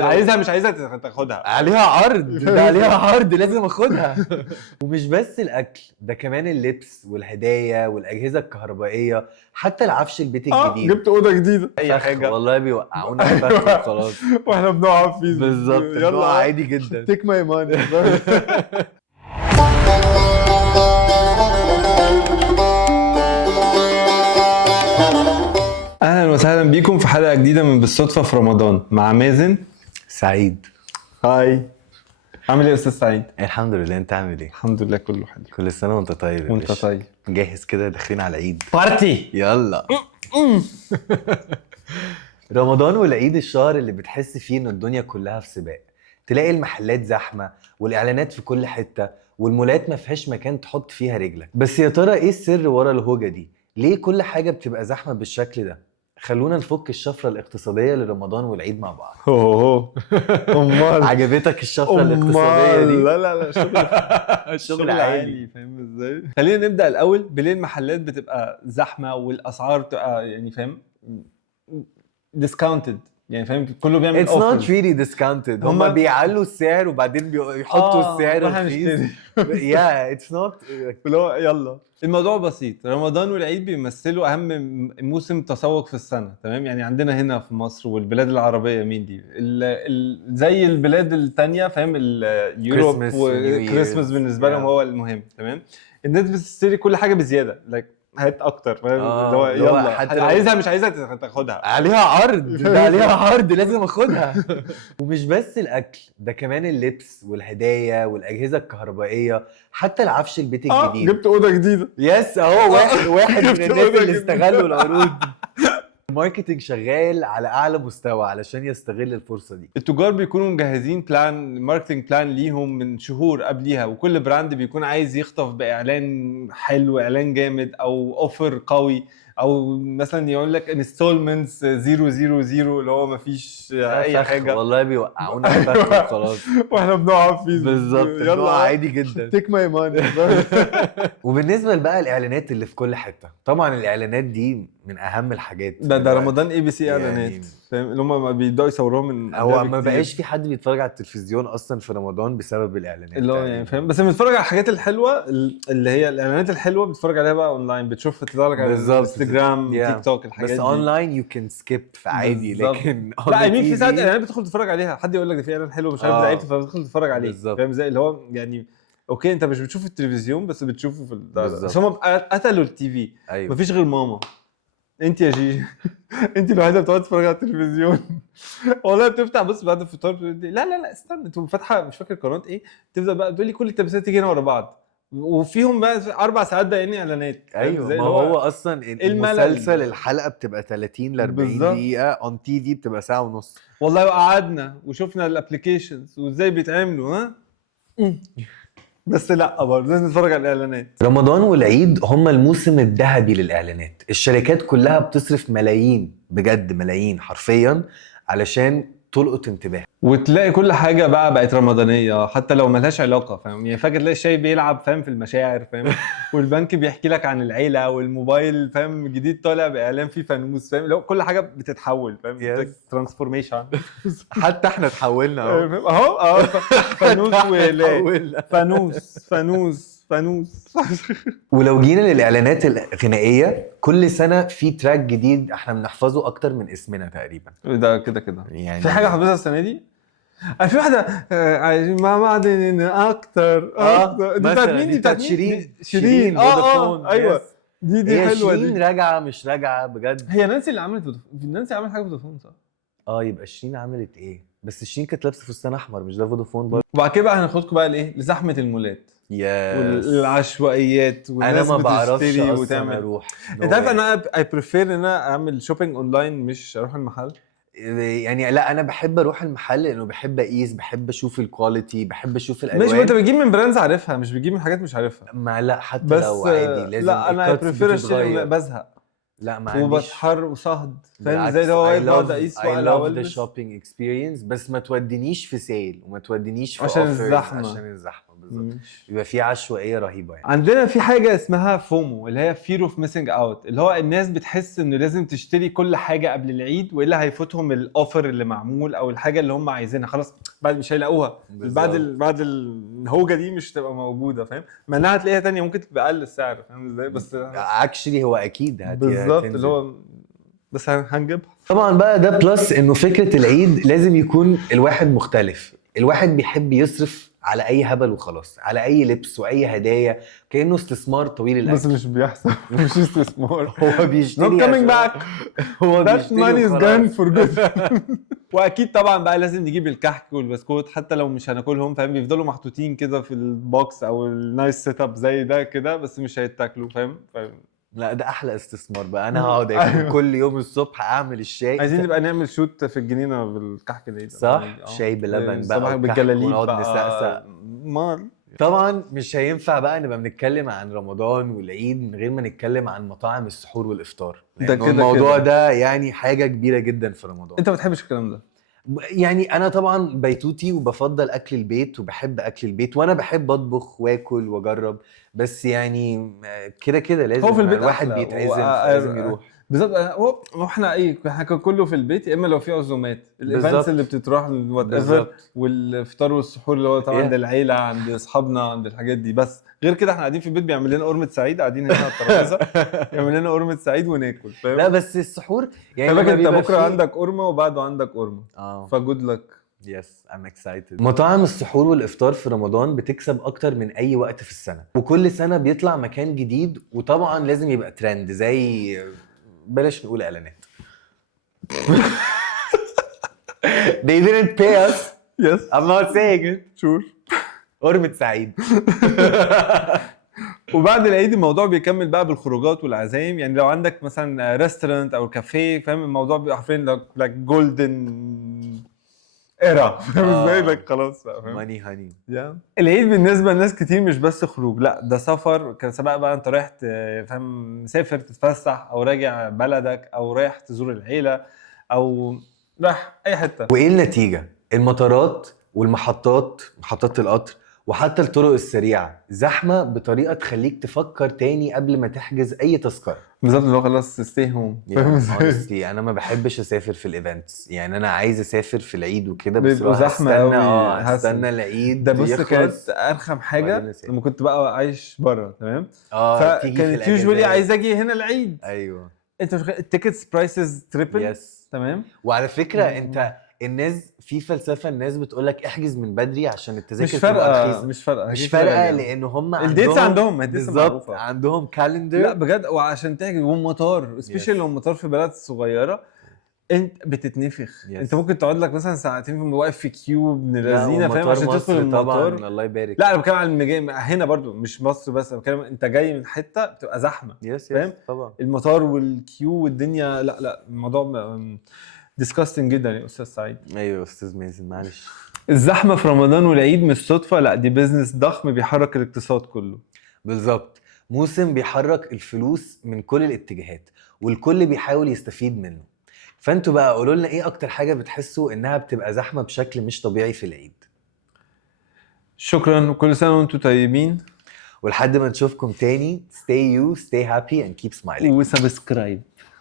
عايزها مش عايزها تاخدها. عليها عرض، ده عليها عرض لازم اخدها. ومش بس الاكل، ده كمان اللبس والهدايا والاجهزه الكهربائيه، حتى العفش البيت الجديد. جبت اوضه جديده اي حاجه والله بيوقعونا في فخ وخلاص. واحنا بنقع فيه بالظبط، يلا عادي جدا. تيك ماي ماني. اهلا وسهلا بيكم في حلقه جديده من بالصدفه في رمضان مع مازن. سعيد، هاي، عامل ايه يا استاذ سعيد؟ الحمد لله. انت عامل ايه؟ الحمد لله كله حلو. كل سنه وانت طيب. وانت طيب. جاهز كده؟ داخلين على العيد بارتي. يلا. رمضان والعيد الشهر اللي بتحس فيه ان الدنيا كلها في سباق. تلاقي المحلات زحمه والاعلانات في كل حته والمولات ما فيهاش مكان تحط فيها رجلك. بس يا ترى ايه السر ورا الهوجه دي؟ ليه كل حاجه بتبقى زحمه بالشكل ده؟ خلونا نفك الشفره الاقتصاديه لرمضان والعيد مع بعض. امال عجبتك الشفره الاقتصاديه دي؟ لا الشغل عالي. فاهم ازاي؟ خلينا نبدا الاول بليه المحلات بتبقى زحمه والاسعار بتبقى يعني فاهم ديسكاونتد، يعني فاهم كله بيعمل It's اوفرز. not really discounted. هما بيعلوا السعر وبعدين يحطوا السعر رخيص. Yeah, it's not. اللي يلا الموضوع بسيط. رمضان والعيد بيمثلوا اهم موسم تسوق في السنه، تمام؟ يعني عندنا هنا في مصر والبلاد العربيه مين دي زي البلاد التانية، فاهم؟ اليوروب وكريسماس بالنسبه لهم هو المهم، تمام؟ الناس بتشتري كل حاجه بزياده، هات اكتر، فاهم؟ اللي هو يلا حتى عايزها مش عايزها تاخدها. عليها عرض، ده عليها عرض لازم اخدها. ومش بس الاكل، ده كمان اللبس والهدايا والاجهزه الكهربائيه، حتى العفش البيت الجديد. جبت اوضه جديده. يس اهو، واحد من الناس اللي استغلوا العروض. الماركتينج شغال على اعلى مستوى علشان يستغل الفرصه دي. التجار بيكونوا مجهزين ماركتنج بلان ليهم من شهور قبليها، وكل براند بيكون عايز يخطف باعلان حلو، اعلان جامد او اوفر قوي، او مثلا يقول لك انستولمنتس 000 اللي هو مفيش اي حاجه. والله بيوقعونا في فخ وخلاص. واحنا بنقع فيه. بالظبط، يلا عادي جدا. تيك ماي ماني. وبالنسبه بقى الاعلانات اللي في كل حته، طبعا الاعلانات دي من اهم الحاجات. ده رمضان اي بي سي اعلانات، يعني فاهم؟ اللي هم بيبداوا يصوروها من هو ما بقاش في حد بيتفرج على التلفزيون اصلا في رمضان بسبب الاعلانات، اللي هو يعني فاهم. بس بنتفرج على الحاجات الحلوه اللي هي الاعلانات الحلوه، بتتفرج عليها بقى اونلاين، بتشوف تطلع لك على انستجرام تيك توك الحاجات بس دي. اونلاين يو كان سكيب عادي، لكن لا مين في ساعات اعلانات بتدخل تتفرج عليها، حد يقول لك ده في اعلان حلو مش عارف لعيبه، فبتدخل تتفرج عليه، فاهم؟ زي اللي هو يعني اوكي انت مش بتشوف التلفزيون بس بتشوفه في بس هم قتلوا التي في. أيوة. مفيش غير ماما، انت يا جي. انت الوحيده بتقعد تتفرج على التلفزيون. والله بتفتح بص بعد الفطار لا استنى، انت فاتحه مش فاكر قناه ايه، تبدا بقى تقول لي كل التمثيلات تيجي هنا ورا بعض، وفيهم بقى 4 ساعات ضايقين اعلانات. ايوه، ما هو اصلا المسلسل الحلقه بتبقى 30 ل 40 دقيقه، اون تي في بتبقى ساعه ونص. والله قعدنا وشفنا الابلكيشنز وازاي بيتعملوا، ها بس لا برضه لازم نتفرج على الاعلانات. رمضان والعيد هما الموسم الذهبي للاعلانات. الشركات كلها بتصرف ملايين، بجد ملايين حرفيا، علشان تلقط انتباه. وتلاقي كل حاجه بقت رمضانيه حتى لو ملهاش علاقه، فاهم؟ يعني فاكر تلاقي الشاي بيلعب، فاهم؟ في المشاعر، فاهم؟ والبنك بيحكي لك عن العيله، والموبايل فاهم جديد طالع باعلان فيه فانوس، فاهم؟ لو كل حاجه بتتحول، فاهم؟ ترانسفورميشن. حتى احنا اتحولنا اهو فانوس فانوس. ولو جينا للاعلانات الغنائيه، كل سنه في تراك جديد احنا بنحفظه اكتر من اسمنا تقريبا. ده كده يعني في حاجه حافظها السنه دي. في واحده عايزين مع بعض اكتر. دي بتاعت مين؟ دي بتاعت شيرين. ايوه دي حلوه. شيرين راجعه مش راجعه بجد. هي نانسي اللي عملت نانسي عملت حاجه فودافون صح؟ يبقى شيرين عملت ايه؟ بس شيرين كانت لابسه فستان احمر، مش ده فودافون برضه؟ وبعد كده بقى هناخدكم بقى لايه؟ لزحمه المولات والعشوائيات، والناس انا ما بعرفش بتشتري اصلا وتعمل. اروح. انت عارف انا اي بريفير ان انا اعمل شوبينج اونلاين مش اروح المحل. يعني لا، انا بحب اروح المحل لانه بحب اقيس، بحب اشوف الكواليتي، بحب اشوف الالوان. مش انت بتجيب من براندز عارفها، مش بتجيب من حاجات مش عارفها. ما لا، حتى لو عادي لازم. لا انا بريفير اشتري، بزهق. لا ما عنديش، وبتحر وصهد، فاهم ازاي؟ ده هو بقعد اقيس واقلب ذا شوبينج اكسبيرينس، بس ما تودينيش في سيل وما تودينيش في عشان الزحمه. عشان الزحمه بالظبط. بيبقى في عشوائيه رهيبه يعني. عندنا في حاجة اسمها فومو اللي هي fear of missing out، اللي هو الناس بتحس انه لازم تشتري كل حاجة قبل العيد والا هيفوتهم الاوفر اللي معمول او الحاجة اللي هم عايزينها، خلاص بعد مش هيلاقوها، بعد الهوجة دي مش تبقى موجودة، فاهم؟ مع انها هتلاقيها تانية ممكن تبقى اقل السعر، فاهم ازاي؟ بس اكشلي هو اكيد بالظبط اللي هو بس هنجيبها. طبعا بقى ده بلس انه فكره العيد لازم يكون الواحد مختلف. الواحد بيحب يصرف على اي هبل وخلاص، على اي لبس واي هدايا كانه استثمار طويل الاجل. بس مش بيحصل مش استثمار، هو بيشتري not coming back هو that بيشتري money is وخلاص. gone for good. واكيد طبعا بقى لازم نجيب الكحك والبسكوت حتى لو مش هناكلهم، فاهم؟ بيفضلوا محطوطين كده في البوكس او النايس سيت اب زي ده كده، بس مش هيتاكلوا، فاهم؟ لا ده احلى استثمار بقى. انا هقعد اكل كل يوم الصبح اعمل الشاي. عايزين نبقى نعمل شوت في الجنينه بالكحك ده، صح. شاي بلبن بقى بالجلاليب ونقعد بقى نسقسق. مال. طبعا مش هينفع بقى نبقى بنتكلم عن رمضان والعيد من غير ما نتكلم عن مطاعم السحور والافطار. ده كده الموضوع كده. ده يعني حاجه كبيره جدا في رمضان. انت ما بتحبش الكلام ده؟ يعني انا طبعا بيتوتي وبفضل اكل البيت وبحب اكل البيت وانا بحب اطبخ واكل واجرب، بس يعني كده كده لازم هو في البيت الواحد أحلى. بيتعزم فلازم يروح. بالظبط. هو احنا احنا كان كله في البيت، يا اما لو في عزومات الايفنتس اللي بتتراح وات ايفر، والفطار والسحور اللي هو طبعا عند العيله عند اصحابنا عند الحاجات دي. بس غير كده احنا قاعدين في البيت بيعمل لنا قرمه سعيد، قاعدين هنا على الترابيزه يعمل لنا قرمه سعيد وناكل، فاهم؟ لا بس السحور يعني انت بكره عندك قرمه وبعده عندك قرمه، فجود لك. يس I'm excited. مطاعم السحور والافطار في رمضان بتكسب اكتر من اي وقت في السنه، وكل سنه بيطلع مكان جديد، وطبعا لازم يبقى ترند. زي بلاش نقول اعلانات. They didn't pay us. Yes. I'm not saying it. Sure. قرمة سعيد. وبعد العيد الموضوع بيكمل بقى بالخروجات والعزايم. يعني لو عندك مثلا ريستورانت او كافيه، فاهم الموضوع بيبقى حرفيا like جولدن ايرا، فاهم ازاي؟ لك خلاص بقى، فاهم؟ ماني هاني. العيد بالنسبه لناس كتير مش بس خروج، لا ده سفر. كان سبق بقى انت رايح فاهم مسافر تتفسح، او راجع بلدك، او رايح تزور العيله، او رايح اي حته. وايه النتيجه؟ المطارات والمحطات، محطات القطر وحتى الطرق السريعه زحمه بطريقه تخليك تفكر تاني قبل ما تحجز اي تذكره. بالظبط، اللي هو خلاص ستي هوم. انا ما بحبش اسافر في الايفنتس، يعني انا عايز اسافر في العيد وكده، بس بيبقى زحمه قوي. هستنى العيد ده. بص كانت ارخم حاجه لما كنت بقى عايش بره، تمام؟ فكانت يوجوالي عايز اجي هنا العيد. ايوه انت التيكتس برايسز تريبل. تمام. وعلى فكره انت الناس في فلسفه، الناس بتقولك احجز من بدري عشان التذاكر مش فارقه. مش فارقه لان هم الديتس عندهم بالظبط، عندهم كالندر. لا بجد، وعشان تحجز ومطار سبيشال لو مطار في بلد صغيره انت بتتنفخ. انت ممكن تقعد لك مثلا ساعتين في واقف في كيو ابن اللذينه، فاهم؟ عشان تدخل المطار. طبعا الله يبارك. لا انا بتكلم على هنا برضو مش مصر بس، انا بتكلم انت جاي من حته بتبقى زحمه، فاهم؟ طبعا المطار والكيو والدنيا. لا الموضوع ديسكاستنج جدا يا استاذ سعيد. ايوه يا استاذ مازن معلش. الزحمه في رمضان والعيد مش صدفه، لا دي بيزنس ضخم بيحرك الاقتصاد كله. بالظبط، موسم بيحرك الفلوس من كل الاتجاهات والكل بيحاول يستفيد منه. فانتوا بقى قولوا لنا ايه اكتر حاجه بتحسوا انها بتبقى زحمه بشكل مش طبيعي في العيد؟ شكرا، وكل سنه وانتم طيبين، ولحد ما نشوفكم تاني stay you stay happy and keep smiling وسبسكرايب.